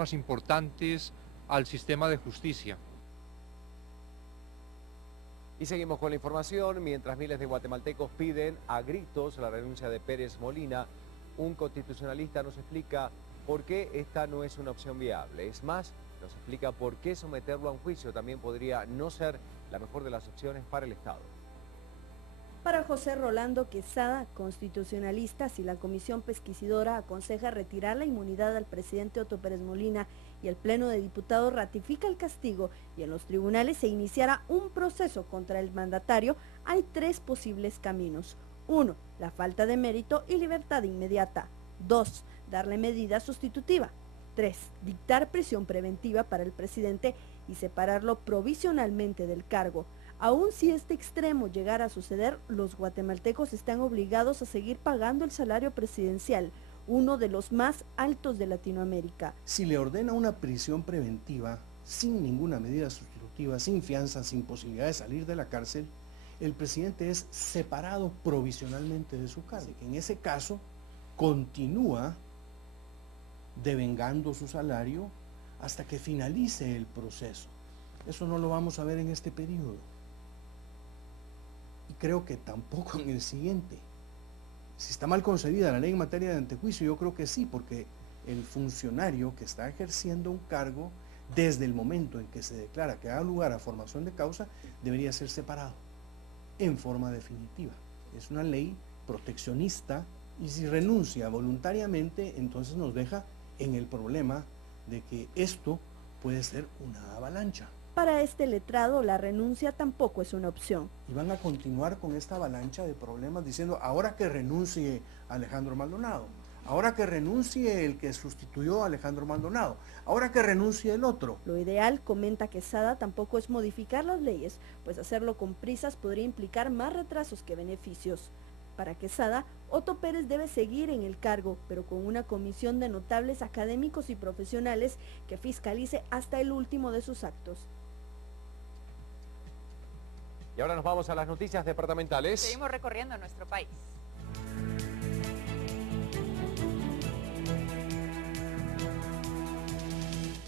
más importantes al sistema de justicia. Y seguimos con la información. Mientras miles de guatemaltecos piden a gritos la renuncia de Pérez Molina, un constitucionalista nos explica por qué esta no es una opción viable. Es más, nos explica por qué someterlo a un juicio también podría no ser la mejor de las opciones para el Estado. Para José Rolando Quesada, constitucionalista, si la comisión pesquisidora aconseja retirar la inmunidad al presidente Otto Pérez Molina y el Pleno de Diputados ratifica el castigo y en los tribunales se iniciara un proceso contra el mandatario, hay tres posibles caminos. 1. La falta de mérito y libertad inmediata. 2. Darle medida sustitutiva. 3. Dictar prisión preventiva para el presidente y separarlo provisionalmente del cargo. Aun si este extremo llegara a suceder, los guatemaltecos están obligados a seguir pagando el salario presidencial, uno de los más altos de Latinoamérica. Si le ordena una prisión preventiva, sin ninguna medida sustitutiva, sin fianza, sin posibilidad de salir de la cárcel, el presidente es separado provisionalmente de su cargo. En ese caso, continúa devengando su salario hasta que finalice el proceso. Eso no lo vamos a ver en este periodo. Y creo que tampoco en el siguiente. Si está mal concebida la ley en materia de antejuicio, yo creo que sí, porque el funcionario que está ejerciendo un cargo, desde el momento en que se declara que da lugar a formación de causa, debería ser separado en forma definitiva. Es una ley proteccionista y si renuncia voluntariamente, entonces nos deja en el problema de que esto puede ser una avalancha. Para este letrado, la renuncia tampoco es una opción. Y van a continuar con esta avalancha de problemas diciendo, ahora que renuncie Alejandro Maldonado, ahora que renuncie el que sustituyó a Alejandro Maldonado, ahora que renuncie el otro. Lo ideal, comenta Quesada, tampoco es modificar las leyes, pues hacerlo con prisas podría implicar más retrasos que beneficios. Para Quesada, Otto Pérez debe seguir en el cargo, pero con una comisión de notables académicos y profesionales que fiscalice hasta el último de sus actos. Y ahora nos vamos a las noticias departamentales. Seguimos recorriendo nuestro país.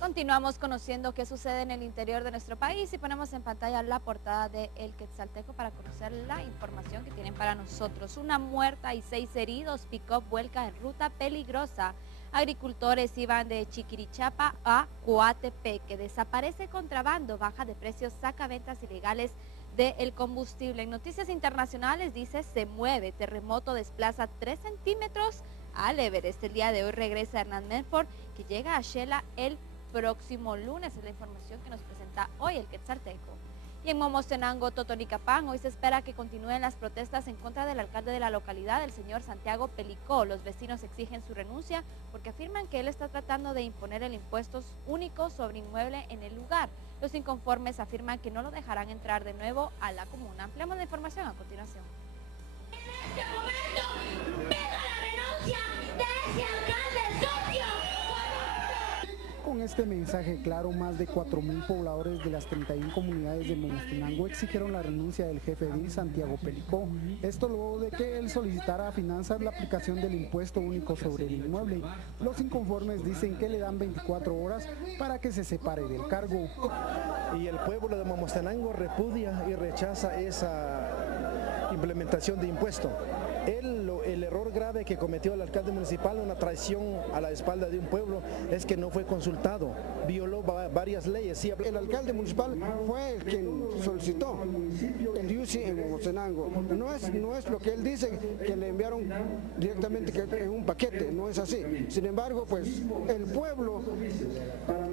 Continuamos conociendo qué sucede en el interior de nuestro país y ponemos en pantalla la portada de El Quetzalteco para conocer la información que tienen para nosotros. Una muerta y 6 heridos, pick-up vuelca en ruta peligrosa. Agricultores iban de Chiquirichapa a Coatepeque. Desaparece contrabando, baja de precios, saca ventas ilegales del combustible. En noticias internacionales dice, se mueve, terremoto desplaza 3 centímetros al Everest. El día de hoy regresa Hernán Medford, que llega a Shela el próximo lunes. Es la información que nos presenta hoy el Quetzalteco. Y en Momostenango, Totonicapán, hoy se espera que continúen las protestas en contra del alcalde de la localidad, el señor Santiago Pelicó. Los vecinos exigen su renuncia porque afirman que él está tratando de imponer el impuesto único sobre inmueble en el lugar. Los inconformes afirman que no lo dejarán entrar de nuevo a la comuna. Ampliamos la información a continuación. En este momento, pido la renuncia de ese alcalde sucio. Con este mensaje claro, más de 4.000 pobladores de las 31 comunidades de Momostenango exigieron la renuncia del jefe edil Santiago Pelicó. Esto luego de que él solicitara a Finanzas la aplicación del impuesto único sobre el inmueble. Los inconformes dicen que le dan 24 horas para que se separe del cargo. Y el pueblo de Momostenango repudia y rechaza esa implementación de impuesto. El error grave que cometió el alcalde municipal, una traición a la espalda de un pueblo, es que no fue consultado, violó varias leyes. Sí, el alcalde municipal fue el quien solicitó el IUCI en Momostenango. No es lo que él dice, que le enviaron directamente en un paquete, no es así. Sin embargo, pues el pueblo,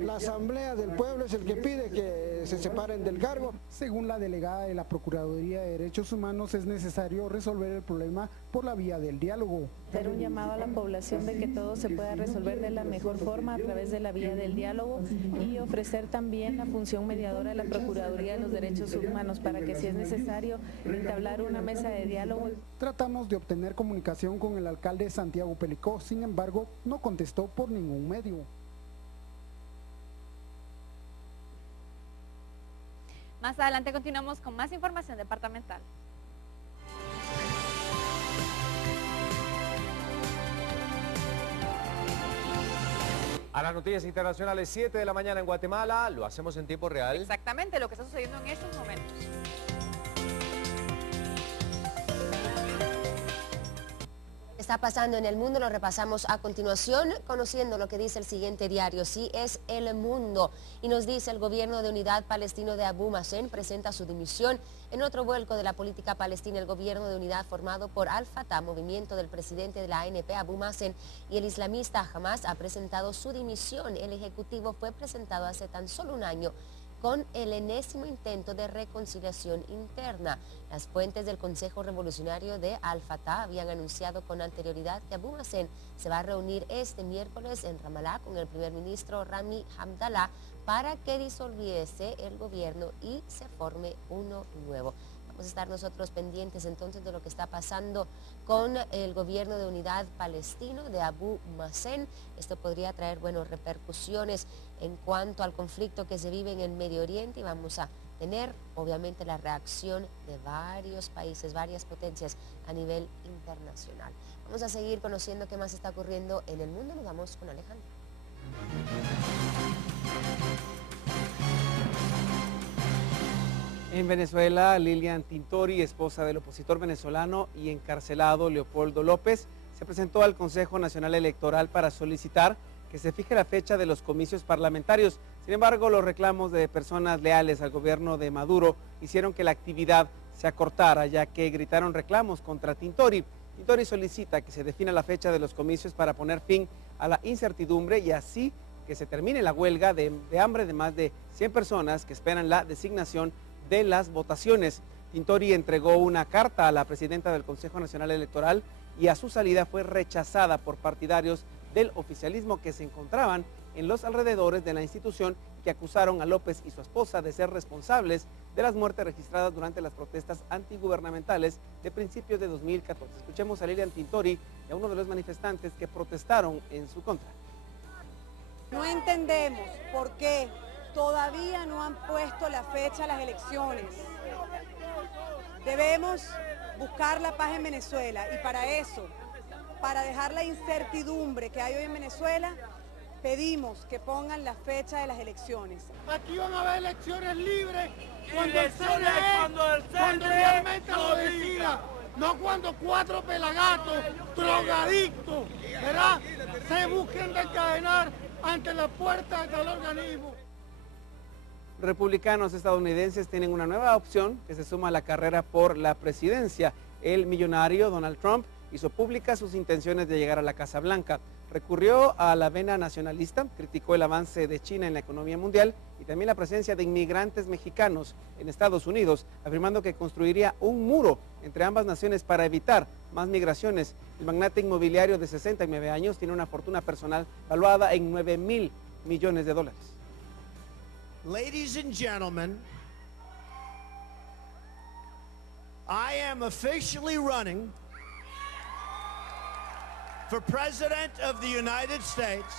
la asamblea del pueblo es el que pide que se separen del cargo. Según la delegada de la Procuraduría de Derechos Humanos, es necesario resolver el problema por la vía del diálogo. Hacer un llamado a la población de que todo se pueda resolver de la mejor forma a través de la vía del diálogo y ofrecer también la función mediadora de la Procuraduría de los Derechos Humanos para que si es necesario entablar una mesa de diálogo. Tratamos de obtener comunicación con el alcalde Santiago Pelicó, sin embargo no contestó por ningún medio. Más adelante continuamos con más información departamental. A las noticias internacionales, 7 de la mañana en Guatemala, lo hacemos en tiempo real. Exactamente, lo que está sucediendo en estos momentos. Está pasando en el mundo, lo repasamos a continuación, conociendo lo que dice el siguiente diario. Sí, es El Mundo, y nos dice: el gobierno de unidad palestino de Abu Mazen presenta su dimisión. En otro vuelco de la política palestina, el gobierno de unidad formado por Al-Fatah, movimiento del presidente de la ANP, Abu Mazen, y el islamista Hamas, ha presentado su dimisión. El ejecutivo fue presentado hace tan solo un año con el enésimo intento de reconciliación interna. Las fuentes del Consejo Revolucionario de Al-Fatah habían anunciado con anterioridad que Abu Mazen se va a reunir este miércoles en Ramallah con el primer ministro Rami Hamdallah para que disolviese el gobierno y se forme uno nuevo. Vamos a estar nosotros pendientes entonces de lo que está pasando con el gobierno de unidad palestino de Abu Mazen. Esto podría traer, repercusiones en cuanto al conflicto que se vive en el Medio Oriente, y vamos a tener obviamente la reacción de varios países, varias potencias a nivel internacional. Vamos a seguir conociendo qué más está ocurriendo en el mundo. Nos vamos con Alejandro. En Venezuela, Lilian Tintori, esposa del opositor venezolano y encarcelado Leopoldo López, se presentó al Consejo Nacional Electoral para solicitar que se fije la fecha de los comicios parlamentarios. Sin embargo, los reclamos de personas leales al gobierno de Maduro hicieron que la actividad se acortara, ya que gritaron reclamos contra Tintori. Tintori solicita que se defina la fecha de los comicios para poner fin a la incertidumbre y así que se termine la huelga de hambre de más de 100 personas que esperan la designación de las votaciones. Tintori entregó una carta a la presidenta del Consejo Nacional Electoral y a su salida fue rechazada por partidarios del oficialismo que se encontraban en los alrededores de la institución, que acusaron a López y su esposa de ser responsables de las muertes registradas durante las protestas antigubernamentales de principios de 2014. Escuchemos a Lilian Tintori y a uno de los manifestantes que protestaron en su contra. No entendemos por qué todavía no han puesto la fecha a las elecciones. Debemos buscar la paz en Venezuela, y para eso, para dejar la incertidumbre que hay hoy en Venezuela, pedimos que pongan la fecha de las elecciones. Aquí van a haber elecciones libres cuando el CNE realmente lo decida, no cuando 4 pelagatos, drogadictos, ¿verdad?, se busquen de encadenar ante la puerta del organismo. Republicanos estadounidenses tienen una nueva opción que se suma a la carrera por la presidencia. El millonario Donald Trump hizo públicas sus intenciones de llegar a la Casa Blanca. Recurrió a la vena nacionalista, criticó el avance de China en la economía mundial y también la presencia de inmigrantes mexicanos en Estados Unidos, afirmando que construiría un muro entre ambas naciones para evitar más migraciones. El magnate inmobiliario de 69 años tiene una fortuna personal valuada en $9,000 millones. Ladies and gentlemen, I am officially running for President of the United States.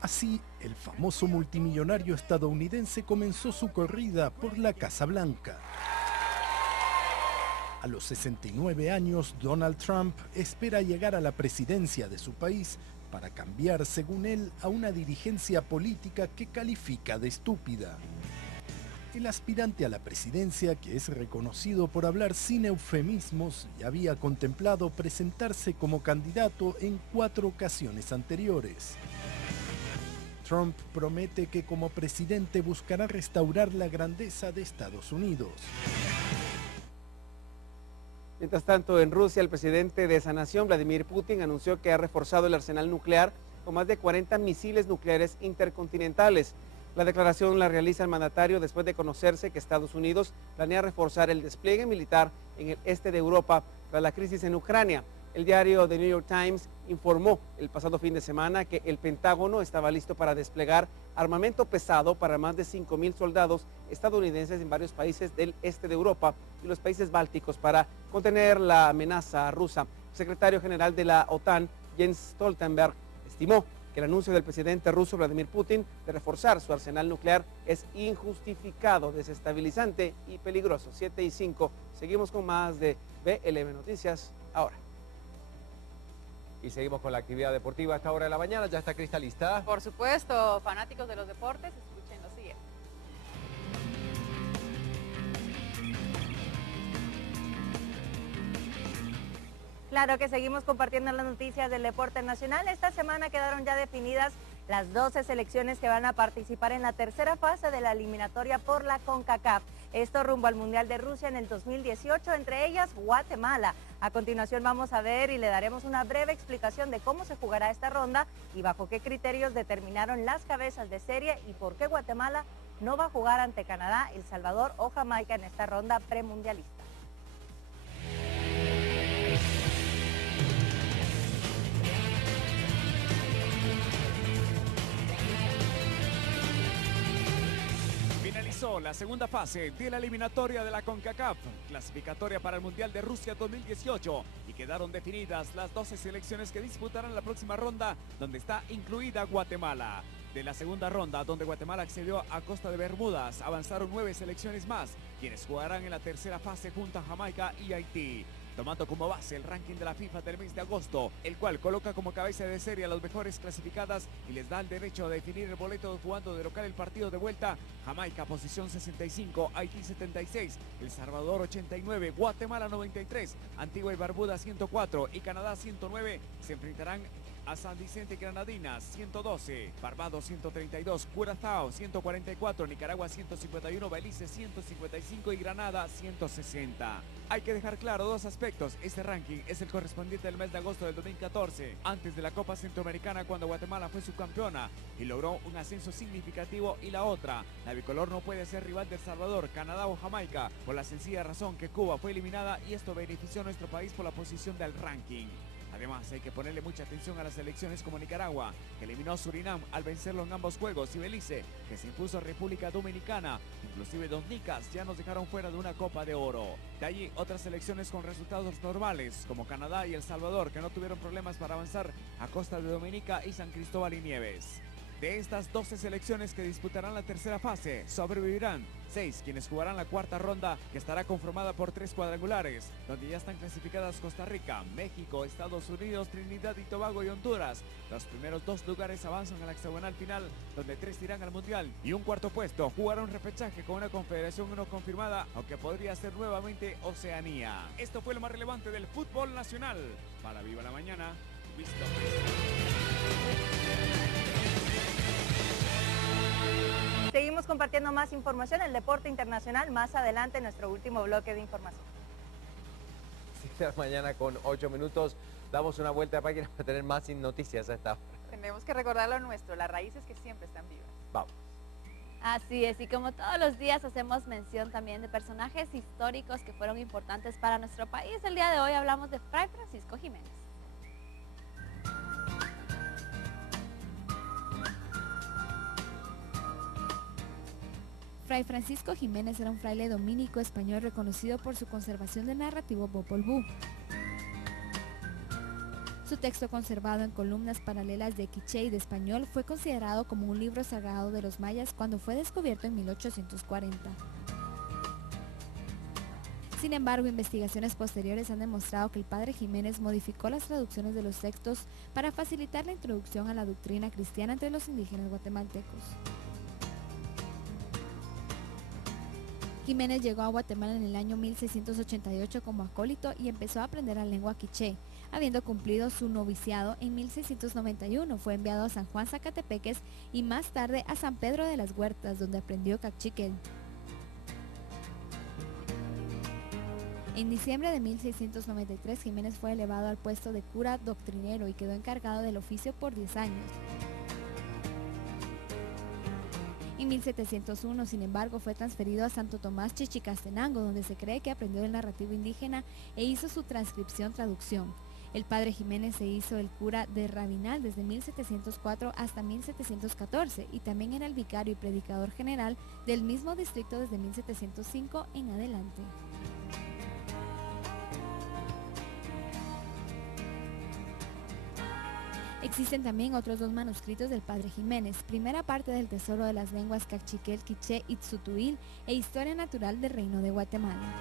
Así, el famoso multimillonario estadounidense comenzó su corrida por la Casa Blanca. A los 69 años, Donald Trump espera llegar a la presidencia de su país para cambiar, según él, a una dirigencia política que califica de estúpida. El aspirante a la presidencia, que es reconocido por hablar sin eufemismos, ya había contemplado presentarse como candidato en 4 ocasiones anteriores. Trump promete que como presidente buscará restaurar la grandeza de Estados Unidos. Mientras tanto, en Rusia, el presidente de esa nación, Vladimir Putin, anunció que ha reforzado el arsenal nuclear con más de 40 misiles nucleares intercontinentales. La declaración la realiza el mandatario después de conocerse que Estados Unidos planea reforzar el despliegue militar en el este de Europa tras la crisis en Ucrania. El diario The New York Times informó el pasado fin de semana que el Pentágono estaba listo para desplegar armamento pesado para más de 5,000 soldados estadounidenses en varios países del este de Europa y los países bálticos para contener la amenaza rusa. El secretario general de la OTAN, Jens Stoltenberg, estimó que el anuncio del presidente ruso Vladimir Putin de reforzar su arsenal nuclear es injustificado, desestabilizante y peligroso. 7:05. Seguimos con más de BLM Noticias ahora. Y seguimos con la actividad deportiva a esta hora de la mañana. Ya está Cristalista. Por supuesto, fanáticos de los deportes, escuchen lo siguiente. Claro que seguimos compartiendo las noticias del deporte nacional. Esta semana quedaron ya definidas las 12 selecciones que van a participar en la tercera fase de la eliminatoria por la CONCACAF. Esto rumbo al Mundial de Rusia en el 2018, entre ellas Guatemala. A continuación vamos a ver y le daremos una breve explicación de cómo se jugará esta ronda y bajo qué criterios determinaron las cabezas de serie y por qué Guatemala no va a jugar ante Canadá, El Salvador o Jamaica en esta ronda premundialista. La segunda fase de la eliminatoria de la CONCACAF, clasificatoria para el Mundial de Rusia 2018, y quedaron definidas las 12 selecciones que disputarán la próxima ronda, donde está incluida Guatemala. De la segunda ronda, donde Guatemala accedió a Costa de Bermudas, avanzaron 9 selecciones más, quienes jugarán en la tercera fase junto a Jamaica y Haití. Tomando como base el ranking de la FIFA del mes de agosto, el cual coloca como cabeza de serie a las mejores clasificadas y les da el derecho a definir el boleto jugando de local el partido de vuelta. Jamaica posición 65, Haití 76, El Salvador 89, Guatemala 93, Antigua y Barbuda 104 y Canadá 109 se enfrentarán a San Vicente y Granadinas 112, Barbados 132, Curazao 144, Nicaragua 151, Belice 155 y Granada 160. Hay que dejar claro dos aspectos. Este ranking es el correspondiente del mes de agosto del 2014, antes de la Copa Centroamericana, cuando Guatemala fue subcampeona y logró un ascenso significativo, y la otra, la bicolor no puede ser rival de El Salvador, Canadá o Jamaica, por la sencilla razón que Cuba fue eliminada y esto benefició a nuestro país por la posición del ranking. Además, hay que ponerle mucha atención a las selecciones como Nicaragua, que eliminó a Surinam al vencerlo en ambos juegos, y Belice, que se impuso a República Dominicana. Inclusive los nicas ya nos dejaron fuera de una Copa de Oro. De allí, otras selecciones con resultados normales, como Canadá y El Salvador, que no tuvieron problemas para avanzar a Costa de Dominica y San Cristóbal y Nieves. De estas 12 selecciones que disputarán la tercera fase, sobrevivirán 6 quienes jugarán la cuarta ronda, que estará conformada por 3 cuadrangulares, donde ya están clasificadas Costa Rica, México, Estados Unidos, Trinidad y Tobago y Honduras. Los primeros 2 lugares avanzan a la hexagonal final, donde 3 irán al Mundial, y un cuarto puesto jugará un repechaje con una confederación no confirmada, aunque podría ser nuevamente Oceanía. Esto fue lo más relevante del fútbol nacional. Para Viva la Mañana, Luis López. Seguimos compartiendo más información en el deporte internacional más adelante en nuestro último bloque de información. 6 de la mañana con 8 minutos. Damos una vuelta de página para tener más noticias a esta hora. Tenemos que recordar lo nuestro, las raíces que siempre están vivas. Vamos. Así es, y como todos los días hacemos mención también de personajes históricos que fueron importantes para nuestro país. El día de hoy hablamos de Fray Francisco Jiménez. Fray Francisco Jiménez era un fraile dominico español reconocido por su conservación del narrativo Popol Vuh. Su texto, conservado en columnas paralelas de quiché y de español, fue considerado como un libro sagrado de los mayas cuando fue descubierto en 1840. Sin embargo, investigaciones posteriores han demostrado que el padre Jiménez modificó las traducciones de los textos para facilitar la introducción a la doctrina cristiana entre los indígenas guatemaltecos. Jiménez llegó a Guatemala en el año 1688 como acólito y empezó a aprender la lengua quiché. Habiendo cumplido su noviciado en 1691, fue enviado a San Juan Zacatepeques y más tarde a San Pedro de las Huertas, donde aprendió cachiquel. En diciembre de 1693, Jiménez fue elevado al puesto de cura doctrinero y quedó encargado del oficio por 10 años. En 1701, sin embargo, fue transferido a Santo Tomás Chichicastenango, donde se cree que aprendió el narrativo indígena e hizo su transcripción-traducción. El padre Jiménez se hizo el cura de Rabinal desde 1704 hasta 1714 y también era el vicario y predicador general del mismo distrito desde 1705 en adelante. Existen también otros 2 manuscritos del padre Jiménez, primera parte del tesoro de las lenguas cachiquel, quiché y tzutuil e historia natural del reino de Guatemala.